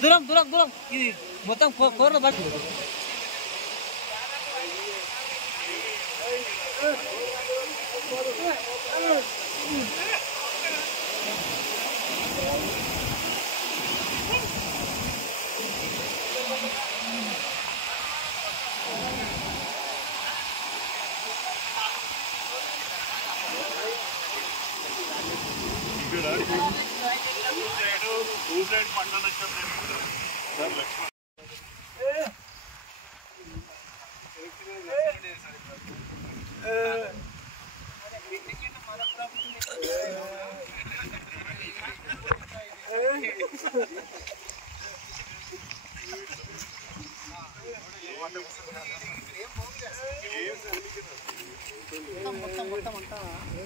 దూరం దూరం దూరం ఇది మొత్తం కోర్లో బస్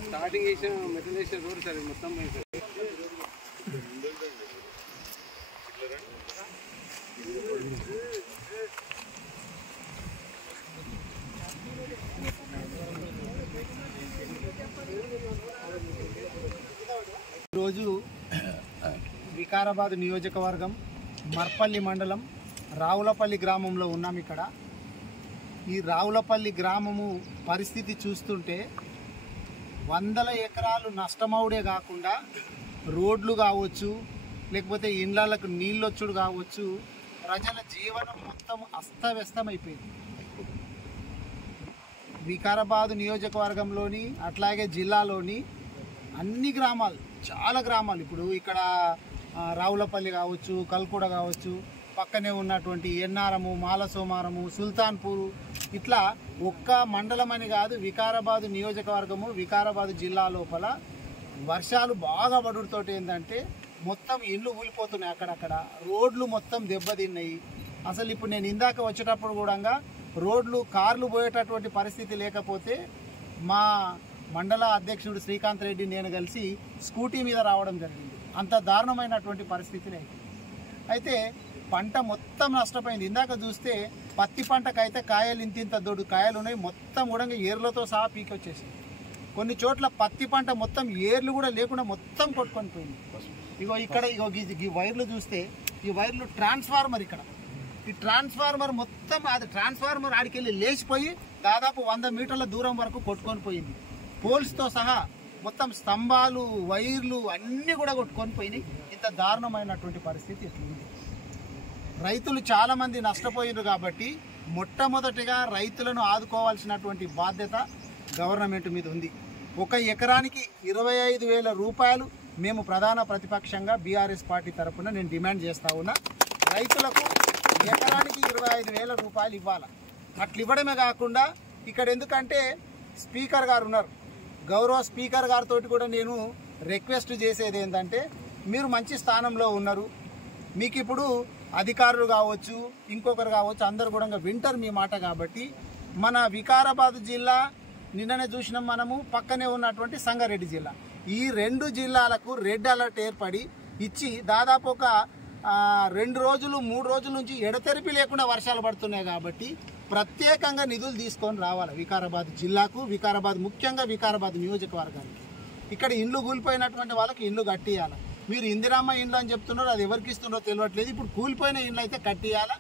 స్టార్టింగ్ చేసిన మెటల్ వేసిన రోడ్ సార్ మొత్తం ఈరోజు వికారాబాద్ నియోజకవర్గం మర్పల్లి మండలం రావులపల్లి గ్రామంలో ఉన్నాం. ఇక్కడ ఈ రావులపల్లి గ్రామము పరిస్థితి చూస్తుంటే 100 ఎకరాలు నష్టమవుడే కాకుండా రోడ్లు కావచ్చు, లేకపోతే ఇండ్లకు నీళ్ళొచ్చుడు కావచ్చు, ప్రజల జీవనం మొత్తం అస్తవ్యస్తమైపోయింది. వికారాబాద్ నియోజకవర్గంలోని అట్లాగే జిల్లాలోని అన్ని గ్రామాలు, చాలా గ్రామాలు, ఇప్పుడు ఇక్కడ రావులపల్లి కావచ్చు, కల్కూడ కావచ్చు, పక్కనే ఉన్నటువంటి ఎన్నారము, మాలసోమారము, సుల్తాన్పూరు, ఇట్లా ఒక్క మండలం అని కాదు, వికారాబాద్ నియోజకవర్గము వికారాబాద్ జిల్లా లోపల వర్షాలు బాగా పడుతోటి ఏంటంటే మొత్తం ఇళ్ళు ఊలిపోతున్నాయి. అక్కడక్కడ రోడ్లు మొత్తం దెబ్బతిన్నాయి. అసలు ఇప్పుడు నేను ఇందాక వచ్చేటప్పుడు కూడా రోడ్లు కార్లు పోయేటటువంటి పరిస్థితి లేకపోతే మా మండల అధ్యక్షుడు శ్రీకాంత్ రెడ్డి నేను కలిసి స్కూటీ మీద రావడం జరిగింది. అంత దారుణమైనటువంటి పరిస్థితిని అయితే పంట మొత్తం నష్టపోయింది. ఇందాక చూస్తే పత్తి పంటకైతే కాయలు ఇంత దొడ్డు కాయలు ఉన్నాయి, మొత్తం కూడా ఏర్లతో సహా పీకొచ్చేసింది. కొన్ని చోట్ల పత్తి పంట మొత్తం ఏర్లు కూడా లేకుండా మొత్తం కొట్టుకొని పోయింది. ఇగో ఇక్కడ ఈ వైర్లు చూస్తే ఈ వైర్లు ట్రాన్స్ఫార్మర్, ఇక్కడ ఈ ట్రాన్స్ఫార్మర్ మొత్తం అది ట్రాన్స్ఫార్మర్ ఆడికెళ్ళి లేచిపోయి దాదాపు 100 మీటర్ల దూరం వరకు కొట్టుకొని పోయింది. పోల్స్తో సహా మొత్తం స్తంభాలు, వైర్లు అన్నీ కూడా కొట్టుకొని పోయినాయి. ఇంత దారుణమైనటువంటి పరిస్థితి ఎట్లుంది. రైతులు చాలామంది నష్టపోయినారు కాబట్టి మొట్టమొదటిగా రైతులను ఆదుకోవాల్సినటువంటి బాధ్యత గవర్నమెంట్ మీద ఉంది. 1 ఎకరానికి 25,000 రూపాయలు మేము ప్రధాన ప్రతిపక్షంగా బీఆర్ఎస్ పార్టీ తరఫున నేను డిమాండ్ చేస్తా ఉన్నా. రైతులకు ఎకరానికి 25,000 రూపాయలు ఇవ్వాలి. అట్లా ఇవ్వడమే కాకుండా ఇక్కడ ఎందుకంటే స్పీకర్ గారు ఉన్నారు, గౌరవ స్పీకర్ గారితో కూడా నేను రిక్వెస్ట్ చేసేది ఏంటంటే, మీరు మంచి స్థానంలో ఉన్నారు, మీకు ఇప్పుడు అధికారులు కావచ్చు, ఇంకొకరు కావచ్చు, అందరు కూడా వింటారు మీ మాట. కాబట్టి మన వికారాబాద్ జిల్లా నిన్ననే చూసినాం మనము, పక్కనే ఉన్నటువంటి సంగారెడ్డి జిల్లా, ఈ 2 జిల్లాలకు రెడ్ అలర్ట్ ఏర్పడి ఇచ్చి దాదాపు ఒక 2 రోజులు 3 రోజుల నుంచి ఎడతెరిపి లేకుండా వర్షాలు పడుతున్నాయి. కాబట్టి ప్రత్యేకంగా నిధులు తీసుకొని రావాలి వికారాబాద్ జిల్లాకు, వికారాబాద్ ముఖ్యంగా వికారాబాద్ నియోజకవర్గానికి. ఇక్కడ ఇండ్లు కూలిపోయినటువంటి వాళ్ళకి ఇండ్లు కట్టియాలి. మీరు ఇందిరామ్మ ఇండ్లు అని చెప్తున్నారు, అది ఎవరికి ఇస్తున్నారో తెలియట్లేదు. ఇప్పుడు కూలిపోయిన ఇండ్లు అయితే కట్టియాలా,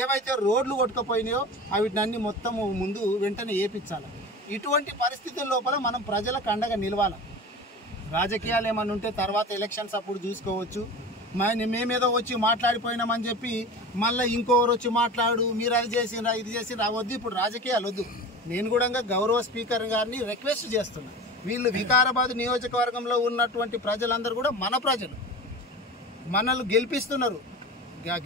ఏవైతే రోడ్లు కొట్టుకుపోయినాయో అవిటినన్నీ మొత్తం ముందు వెంటనే ఏపించాలి. ఇటువంటి పరిస్థితుల లోపల మనం ప్రజలకు అండగా నిలవాలి. రాజకీయాలు ఏమన్నా ఉంటే తర్వాత ఎలక్షన్స్ అప్పుడు చూసుకోవచ్చు. మేమేదో వచ్చి మాట్లాడిపోయినామని చెప్పి మళ్ళీ ఇంకొకరు వచ్చి మాట్లాడు, మీరు అది చేసిరా ఇది చేసిరా, వద్దు. ఇప్పుడు రాజకీయాలు వద్దు. నేను కూడా గౌరవ స్పీకర్ గారిని రిక్వెస్ట్ చేస్తున్నా, వీళ్ళు వికారాబాద్ నియోజకవర్గంలో ఉన్నటువంటి ప్రజలందరూ కూడా మన ప్రజలు, మనల్ని గెలిపిస్తున్నారు.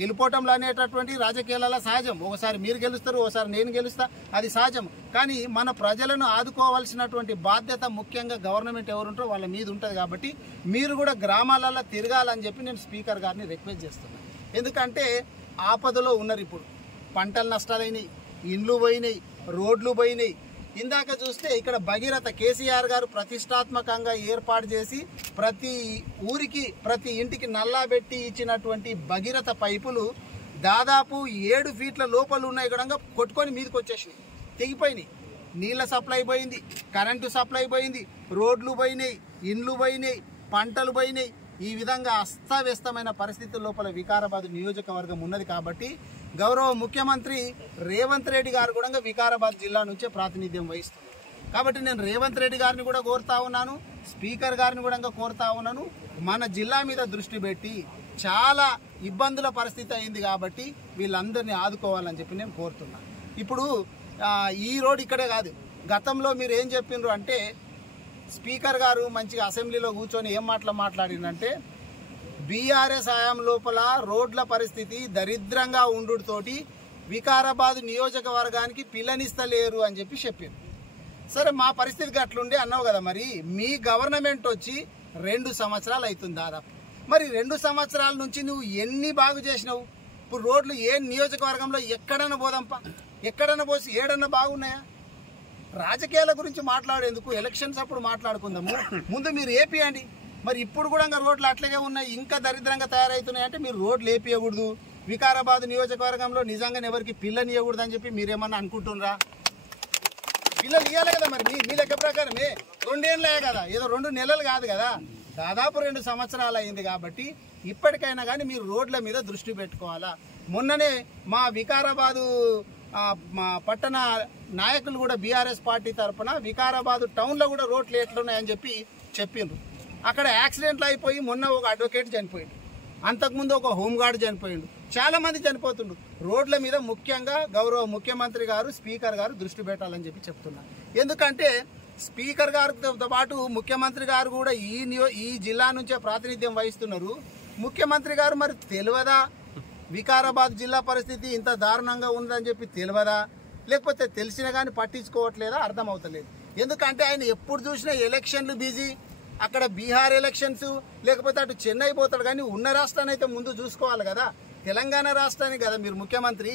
గెలుపోవటంలో అనేటటువంటి రాజకీయాలలో సహజం, ఒకసారి మీరు గెలుస్తారు, ఒకసారి నేను గెలుస్తా, అది సహజం. కానీ మన ప్రజలను ఆదుకోవాల్సినటువంటి బాధ్యత ముఖ్యంగా గవర్నమెంట్ ఎవరుంటారో వాళ్ళ మీద ఉంటుంది. కాబట్టి మీరు కూడా గ్రామాలలో తిరగాలని చెప్పి నేను స్పీకర్ గారిని రిక్వెస్ట్ చేస్తున్నాను. ఎందుకంటే ఆపదలో ఉన్నారు. ఇప్పుడు పంటలు నష్టాలైనవి, ఇండ్లు పోయినాయి, రోడ్లు పోయినాయి. ఇందాక చూస్తే ఇక్కడ భగీరథ కేసీఆర్ గారు ప్రతిష్టాత్మకంగా ఏర్పాటు చేసి ప్రతి ఊరికి ప్రతి ఇంటికి నల్లా పెట్టి ఇచ్చినటువంటి భగీరథ పైపులు దాదాపు 7 ఫీట్ల లోపల ఉన్నాయి కూడా కొట్టుకొని మీదకి వచ్చేసినాయి. తెగిపోయినాయి. నీళ్ళ సప్లై పోయింది, కరెంటు సప్లై పోయింది, రోడ్లు పోయినాయి, ఇండ్లు పోయినాయి, పంటలు పోయినాయి. ఈ విధంగా అస్తవ్యస్తమైన పరిస్థితుల లోపల వికారాబాద్ నియోజకవర్గం ఉన్నది. కాబట్టి గౌరవ ముఖ్యమంత్రి రేవంత్ రెడ్డి గారు కూడా వికారాబాద్ జిల్లా నుంచే ప్రాతినిధ్యం వహిస్తున్నారు. కాబట్టి నేను రేవంత్ రెడ్డి గారిని కూడా కోరుతా ఉన్నాను, స్పీకర్ గారిని కూడా కోరుతా ఉన్నాను, మన జిల్లా మీద దృష్టి పెట్టి చాలా ఇబ్బందుల పరిస్థితి అయింది కాబట్టి వీళ్ళందరినీ ఆదుకోవాలని చెప్పి నేను కోరుతున్నాను. ఇప్పుడు ఈ రోడ్ ఇక్కడే కాదు, గతంలో మీరు ఏం చెప్పిండ్రు అంటే స్పీకర్ గారు మంచిగా అసెంబ్లీలో కూర్చొని ఏం మాట్లాడిందంటే బీఆర్ఎస్ హయాం లోపల రోడ్ల పరిస్థితి దరిద్రంగా ఉండుతోటి వికారాబాద్ నియోజకవర్గానికి పిల్లనిస్తలేరు అని చెప్పి చెప్పారు. సరే మా పరిస్థితికి అట్లుండే అన్నావు కదా, మరి మీ గవర్నమెంట్ వచ్చి 2 సంవత్సరాలు అవుతుంది దాదాపు. మరి 2 సంవత్సరాల నుంచి నువ్వు ఎన్ని బాగు చేసినావు? ఇప్పుడు రోడ్లు ఏ నియోజకవర్గంలో ఎక్కడన్నా పోదాంపా, ఎక్కడన్నా పోసి ఏడన్నా బాగున్నాయా? రాజకీయాల గురించి మాట్లాడేందుకు ఎలక్షన్స్ అప్పుడు మాట్లాడుకుందాము, ముందు మీరు ఏపీయండి. మరి ఇప్పుడు కూడా రోడ్లు అట్లాగే ఉన్నాయి, ఇంకా దరిద్రంగా తయారవుతున్నాయి అంటే మీరు రోడ్లు ఏపీయకూడదు, వికారాబాద్ నియోజకవర్గంలో నిజంగానే ఎవరికి పిల్లనియకూడదు అని చెప్పి మీరేమన్నా అనుకుంటున్నారా? పిల్లలు ఇవ్వాలి కదా, మరి మీ లెక్క ప్రకారమే 2 ఏళ్ళే కదా, ఏదో 2 నెలలు కాదు కదా, దాదాపు 2 సంవత్సరాలు అయింది. కాబట్టి ఇప్పటికైనా కానీ మీరు రోడ్ల మీద దృష్టి పెట్టుకోవాలా. మొన్ననే మా వికారాబాదు మా పట్టణ నాయకులు కూడా బీఆర్ఎస్ పార్టీ తరఫున వికారాబాదు టౌన్లో కూడా రోడ్లు ఎట్లున్నాయని చెప్పి చెప్పిండ్రు. అక్కడ యాక్సిడెంట్లు అయిపోయి మొన్న ఒక అడ్వకేట్ చనిపోయిండు, అంతకుముందు ఒక హోంగార్డ్ చనిపోయిండు, చాలామంది చనిపోతుండ్రు. రోడ్ల మీద ముఖ్యంగా గౌరవ ముఖ్యమంత్రి గారు స్పీకర్ గారు దృష్టి పెట్టాలని చెప్పి చెప్తున్నారు. ఎందుకంటే స్పీకర్ గారితో పాటు ముఖ్యమంత్రి గారు కూడా ఈ జిల్లా నుంచే ప్రాతినిధ్యం వహిస్తున్నారు. ముఖ్యమంత్రి గారు మరి తెలియదా వికారాబాద్ జిల్లా పరిస్థితి ఇంత దారుణంగా ఉందని చెప్పి తెలియదా, లేకపోతే తెలిసినా కానీ పట్టించుకోవట్లేదా అర్థమవుతలేదు. ఎందుకంటే ఆయన ఎప్పుడు చూసినా ఎలక్షన్లు బిజీ, అక్కడ బీహార్ ఎలక్షన్స్, లేకపోతే అటు చెన్నై పోతాడు. కానీ ఉన్న రాష్ట్రాన్ని అయితే ముందు చూసుకోవాలి కదా, తెలంగాణ రాష్ట్రానికి కదా మీరు ముఖ్యమంత్రి.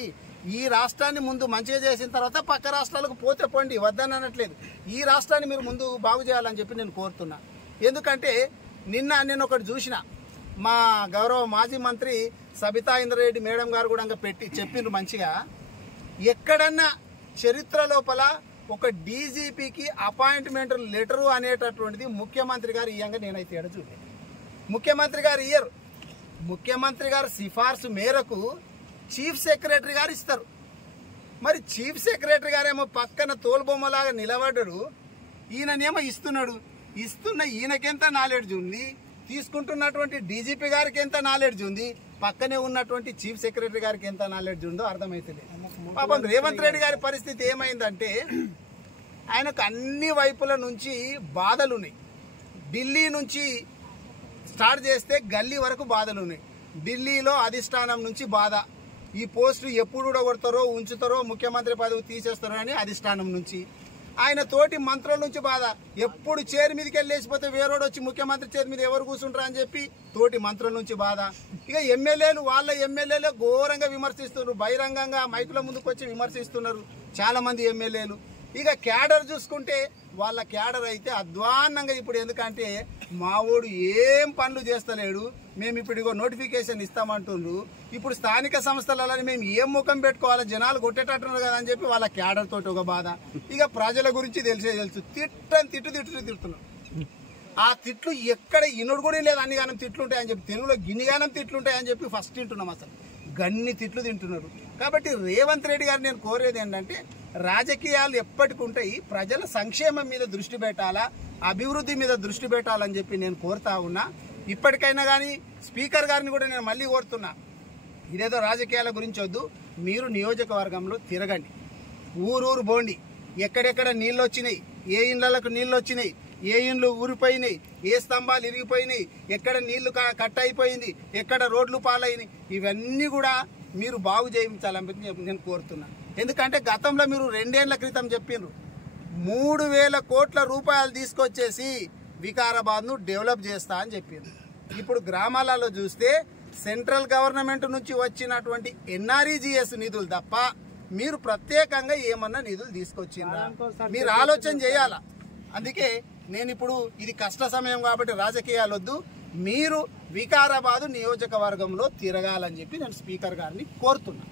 ఈ రాష్ట్రాన్ని ముందు మంచిగా చేసిన తర్వాత పక్క రాష్ట్రాలకు పోతే పోండి, వద్దని అనట్లేదు. ఈ రాష్ట్రాన్ని మీరు ముందు బాగు చేయాలని చెప్పి నేను కోరుతున్నా. ఎందుకంటే నేను ఒకటి చూసిన, మా గౌరవ మాజీ మంత్రి సబితా ఇంద్రారెడ్డి మేడం గారు కూడా చెప్పిండ్రు మంచిగా, ఎక్కడన్నా చరిత్ర లోపల ఒక డీజీపీకి అపాయింట్మెంట్ లెటరు అనేటటువంటిది ముఖ్యమంత్రి గారు ఇయ్యంగా నేనైతే ఎడ చూడలేదు. ముఖ్యమంత్రి గారు ఇయ్యరు, ముఖ్యమంత్రి గారు సిఫార్సు మేరకు చీఫ్ సెక్రటరీ గారు ఇస్తారు. మరి చీఫ్ సెక్రటరీ గారేమో పక్కన తోలుబొమ్మలాగా నిలబడ్డాడు, ఈయననేమో ఇస్తున్న ఈయనకెంత నాలెడ్జ్ ఉంది, తీసుకుంటున్నటువంటి డీజీపీ గారికి ఎంత నాలెడ్జ్ ఉంది, పక్కనే ఉన్నటువంటి చీఫ్ సెక్రటరీ గారికి ఎంత నాలెడ్జ్ ఉందో అర్థమైతలేదు. పాపం రేవంత్ రెడ్డి గారి పరిస్థితి ఏమైందంటే ఆయనకు అన్ని వైపుల నుంచి బాధలు ఉన్నాయి. ఢిల్లీ నుంచి స్టార్ట్ చేస్తే గల్లీ వరకు బాధలు ఉన్నాయి. ఢిల్లీలో అధిష్టానం నుంచి బాధ, ఈ పోస్టు ఎప్పుడు కొడతారో ఉంచుతారో, ముఖ్యమంత్రి పదవి తీసేస్తారో అని అధిష్టానం నుంచి. ఆయన తోటి మంత్రుల నుంచి బాధ, ఎప్పుడు చైర్ మీదకి వెళ్ళేసిపోతే వేరేడు వచ్చి ముఖ్యమంత్రి చైర్ మీద ఎవరు కూర్చుంటారు అని చెప్పి తోటి మంత్రుల నుంచి బాధ. ఇక ఎమ్మెల్యేలు వాళ్ళ ఎమ్మెల్యేలు ఘోరంగా విమర్శిస్తున్నారు, బహిరంగంగా మైకుల ముందుకు వచ్చి విమర్శిస్తున్నారు చాలా మంది ఎమ్మెల్యేలు. ఇక క్యాడర్ చూసుకుంటే వాళ్ళ క్యాడర్ అయితే అధ్వాన్నంగా ఇప్పుడు, ఎందుకంటే మావోడు ఏం పనులు చేస్తలేడు, మేము ఇప్పుడు ఇగో నోటిఫికేషన్ ఇస్తామంటుండ్రు, ఇప్పుడు స్థానిక సంస్థలలో మేము ఏం ముఖం పెట్టుకోవాలా, జనాలు కొట్టేటట్టున్నారు కదా అని చెప్పి వాళ్ళ క్యాడర్ తోటి ఒక బాధ. ఇక ప్రజల గురించి తెలుసు, తిట్టుతున్నారు. ఆ తిట్లు ఎక్కడ ఇనుడు కూడా లేదు, అన్ని గానం తిట్లు ఉంటాయని చెప్పి, తెలుగులో గిన్నిగానం తిట్లు ఉంటాయని చెప్పి ఫస్ట్ తింటున్నాం, అసలు గన్ని తిట్లు తింటున్నారు. కాబట్టి రేవంత్ రెడ్డి గారు నేను కోరేది ఏంటంటే రాజకీయాలు ఎప్పటికి ఉంటాయి, ప్రజల సంక్షేమం మీద దృష్టి పెట్టాలా, అభివృద్ధి మీద దృష్టి పెట్టాలని చెప్పి నేను కోరుతా ఉన్నా. ఇప్పటికైనా కానీ స్పీకర్ గారిని కూడా నేను మళ్ళీ కోరుతున్నా, ఇదేదో రాజకీయాల గురించి వద్దు, మీరు నియోజకవర్గంలో తిరగండి, ఊరూరు పోండి, ఎక్కడెక్కడ నీళ్ళు వచ్చినాయి, ఏ ఇండ్లకు నీళ్ళు వచ్చినాయి, ఏ ఇండ్లు ఊరిపోయినాయి, ఏ స్తంభాలు ఇరిగిపోయినాయి, ఎక్కడ నీళ్లు కట్ అయిపోయింది, ఎక్కడ రోడ్లు పాలైనాయి, ఇవన్నీ కూడా మీరు బాగు చేయించాలని నేను కోరుతున్నా. ఎందుకంటే గతంలో మీరు 2 ఏళ్ల క్రితం చెప్పిండ్రు 3,000 కోట్ల రూపాయలు తీసుకొచ్చేసి వికారాబాద్ను డెవలప్ చేస్తా అని చెప్పిండ్రు. ఇప్పుడు గ్రామాలలో చూస్తే సెంట్రల్ గవర్నమెంట్ నుంచి వచ్చినటువంటి ఎన్ఆర్ఈజీఎస్ నిధులు తప్ప మీరు ప్రత్యేకంగా ఏమన్నా నిధులు తీసుకొచ్చిండ్రా, మీరు ఆలోచన చేయాలా. అందుకే నేను ఇప్పుడు ఇది కష్ట సమయం కాబట్టి రాజకీయాలు వద్దు, మీరు వికారాబాదు నియోజకవర్గంలో తిరగాలని చెప్పి నేను స్పీకర్ గారిని కోరుతున్నా.